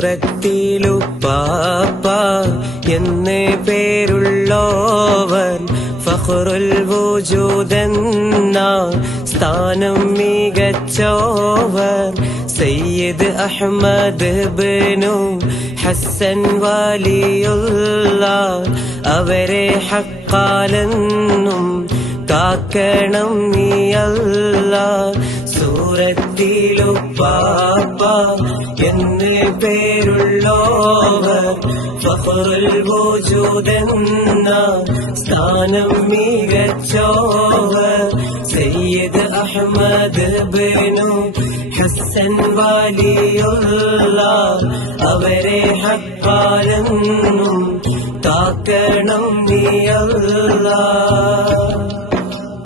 സൂറത്തിലുപ്പാപ്പ എന്ന് പേരുള്ളോവർ ഫഖ്റുൽ വജൂദെന്ന സ്ഥാനം മികച്ചോവർ സയ്യിദ് അഹ്മദ് ഇബ്നു ഹസ്സൻ വലിയുള്ള അവരെ ഹഖാലെന്നും കാക്കണം നീ അല്ലാഹ്. സൂറത്തിലുപ്പാപ്പ എന്ന് പേരുള്ളോവർ ഫഖ്റുൽ വജൂദെന്ന സ്ഥാനം മികച്ചോവർ സയ്യിദ് അഹ്മദ് ഇബ്നു ഹസ്സൻ വലിയുള്ള അവരെ ഹഖാലെന്നും കാക്കണം നീ അല്ലാഹ്.